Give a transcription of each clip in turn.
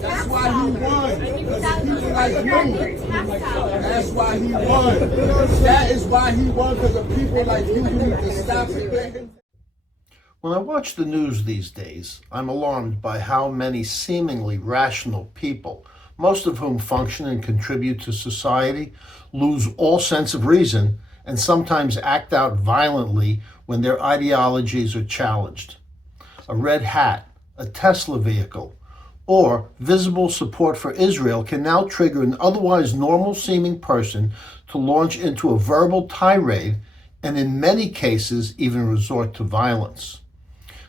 That's why he won. Because people like you. That's why he won. That is why he won, because of people like you. You need to stop it. When I watch the news these days, I'm alarmed by how many seemingly rational people, most of whom function and contribute to society, lose all sense of reason and sometimes act out violently when their ideologies are challenged. A red hat, a Tesla vehicle, or visible support for Israel can now trigger an otherwise normal-seeming person to launch into a verbal tirade and in many cases even resort to violence.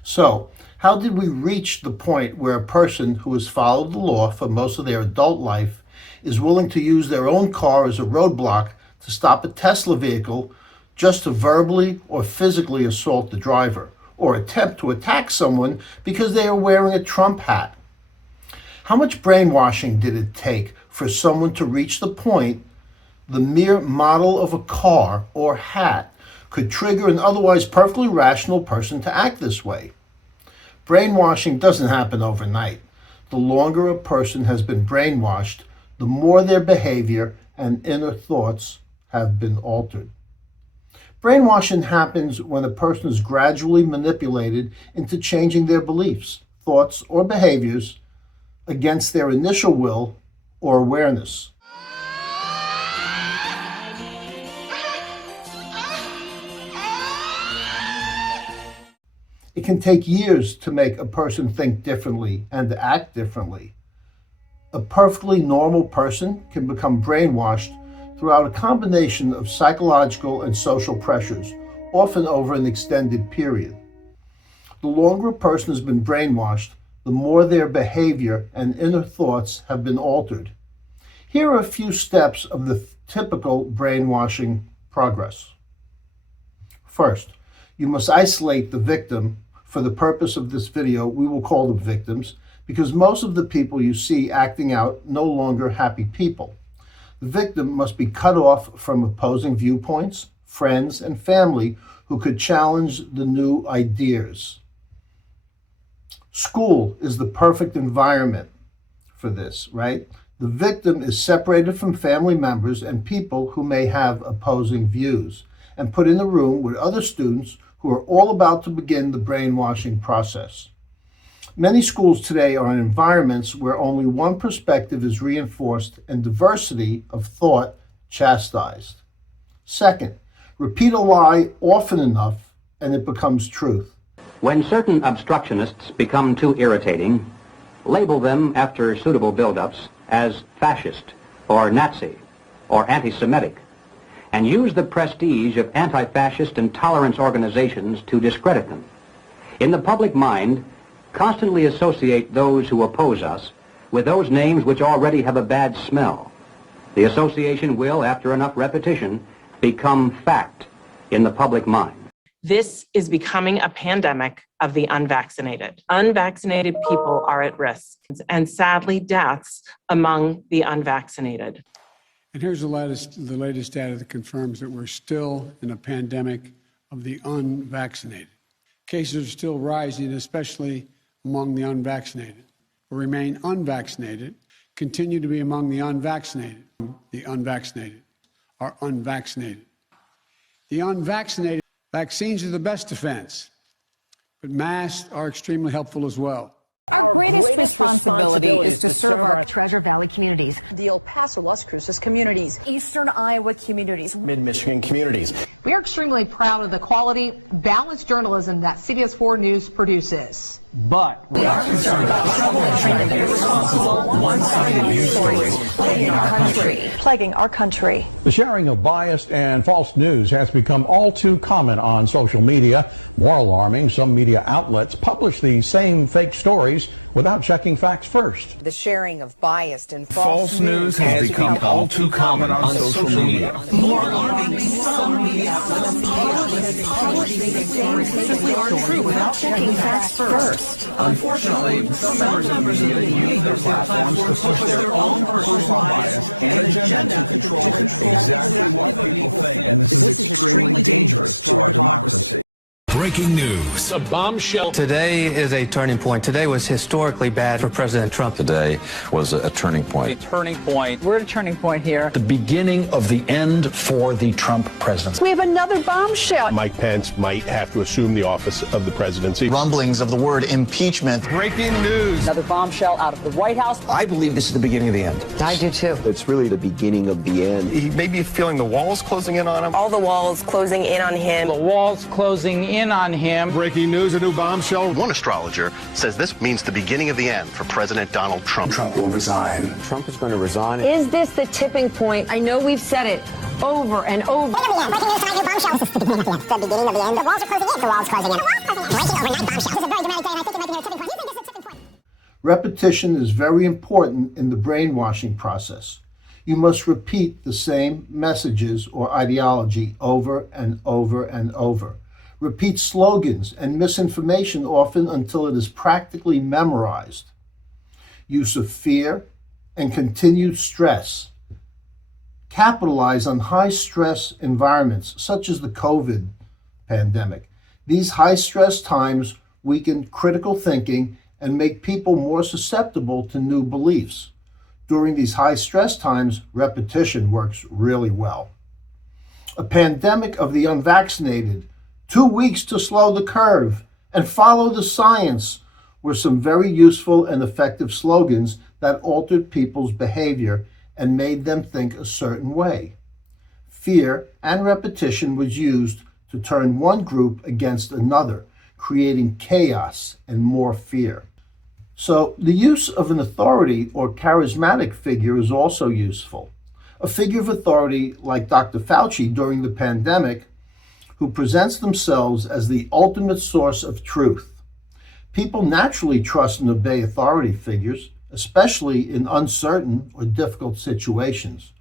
So, how did we reach the point where a person who has followed the law for most of their adult life is willing to use their own car as a roadblock to stop a Tesla vehicle just to verbally or physically assault the driver, or attempt to attack someone because they are wearing a Trump hat? How much brainwashing did it take for someone to reach the point the mere model of a car or hat could trigger an otherwise perfectly rational person to act this way? Brainwashing doesn't happen overnight. The longer a person has been brainwashed, the more their behavior and inner thoughts have been altered. Brainwashing happens when a person is gradually manipulated into changing their beliefs, thoughts, or behaviors against their initial will or awareness. It can take years to make a person think differently and to act differently. A perfectly normal person can become brainwashed throughout a combination of psychological and social pressures, often over an extended period. The longer a person has been brainwashed, the more their behavior and inner thoughts have been altered. Here are a few steps of the typical brainwashing progress. First, you must isolate the victim. For the purpose of this video, we will call them victims, because most of the people you see acting out no longer happy people. The victim must be cut off from opposing viewpoints, friends, and family who could challenge the new ideas. School is the perfect environment for this, right? The victim is separated from family members and people who may have opposing views, and put in a room with other students who are all about to begin the brainwashing process. Many schools today are in environments where only one perspective is reinforced and diversity of thought chastised. Second, repeat a lie often enough and it becomes truth. When certain obstructionists become too irritating, label them after suitable build-ups as fascist or Nazi or anti-Semitic, and use the prestige of anti-fascist and tolerance organizations to discredit them. In the public mind, constantly associate those who oppose us with those names which already have a bad smell. The association will, after enough repetition, become fact in the public mind. This is becoming a pandemic of the unvaccinated. Unvaccinated people are at risk, and sadly, deaths among the unvaccinated. And here's the latest data that confirms that we're still in a pandemic of the unvaccinated. Cases are still rising, especially among the unvaccinated. Will remain unvaccinated, continue to be among the unvaccinated. The unvaccinated are unvaccinated. The unvaccinated, vaccines are the best defense, but masks are extremely helpful as well. Our greatest responsibility is to serve our Treasure Valley communities, the El Paso, Las Cruces communities, Eastern Iowa communities, Mid-Michigan communities. We are extremely proud of the quality, balanced journalism that CBS 4 News produces. But we are concerned about the trouble and trend of irresponsible, one-sided news stories plaguing our country. The sharing of biased and false news has become all too common on social media. More alarming, some media outlets publish these same fake stories without checking facts first. The sharing of biased and false news has become all too common on social media. More alarming, some media outlets publish these stories simply aren't true without checking facts first. Unfortunately, some members of the media use their platforms to push their own personal bias and agenda to control exactly what people think, and this is extremely dangerous to our democracy. Breaking news. A bombshell. Today is a turning point. Today was historically bad for President Trump. Today was a turning point. A turning point. We're at a turning point here. The beginning of the end for the Trump presidency. We have another bombshell. Mike Pence might have to assume the office of the presidency. Rumblings of the word impeachment. Breaking news. Another bombshell out of the White House. I believe this is the beginning of the end. I do too. It's really the beginning of the end. He may be feeling the walls closing in on him. All the walls closing in on him. The walls closing in on him. Breaking news, a new bombshell. One astrologer says this means the beginning of the end for President Donald Trump. Trump will resign. Trump is going to resign. Is this the tipping point? I know we've said it over and over. Breaking news, new bombshell. This is the beginning of the end. The beginning of the end. The walls are closing in. The walls closing in. The walls closing in. Breaking overnight bombshell. This is a very dramatic day, and I think it might be a tipping point. You think this is a tipping point? Repetition is very important in the brainwashing process. You must repeat the same messages or ideology over and over and over. Repeat slogans and misinformation often until it is practically memorized. Use of fear and continued stress. Capitalize on high-stress environments, such as the COVID pandemic. These high-stress times weaken critical thinking and make people more susceptible to new beliefs. During these high-stress times, repetition works really well. A pandemic of the unvaccinated, 2 weeks to slow the curve, and follow the science were some very useful and effective slogans that altered people's behavior and made them think a certain way. Fear and repetition was used to turn one group against another, creating chaos and more fear. So the use of an authority or charismatic figure is also useful. A figure of authority like Dr. Fauci during the pandemic, who presents themselves as the ultimate source of truth. People naturally trust and obey authority figures, especially in uncertain or difficult situations.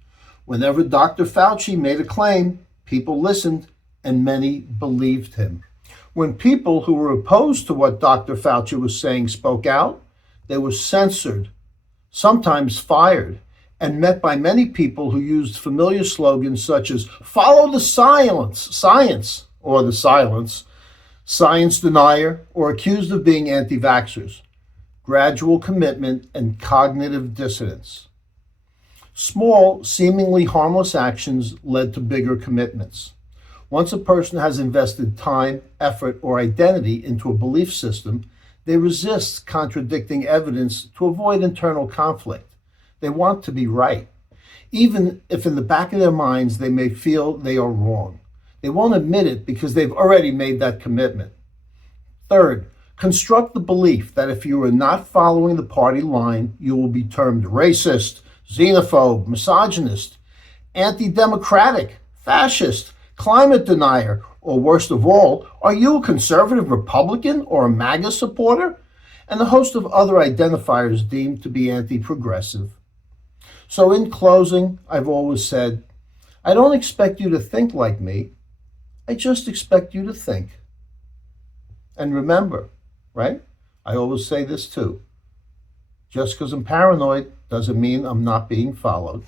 Whenever Dr. Fauci made a claim, people listened and many believed him. When people who were opposed to what Dr. Fauci was saying spoke out, they were censored, sometimes fired, and met by many people who used familiar slogans such as "follow the science," or the silence, science denier, or accused of being anti-vaxxers, gradual commitment, and cognitive dissonance. Small, seemingly harmless actions led to bigger commitments. Once a person has invested time, effort, or identity into a belief system, they resist contradicting evidence to avoid internal conflict. They want to be right, even if in the back of their minds they may feel they are wrong. They won't admit it because they've already made that commitment. Third, construct the belief that if you are not following the party line, you will be termed racist, xenophobe, misogynist, anti-democratic, fascist, climate denier, or worst of all, are you a conservative Republican or a MAGA supporter? And a host of other identifiers deemed to be anti-progressive. So in closing, I've always said, I don't expect you to think like me. I just expect you to think. And remember, right? I always say this too. Just because I'm paranoid doesn't mean I'm not being followed.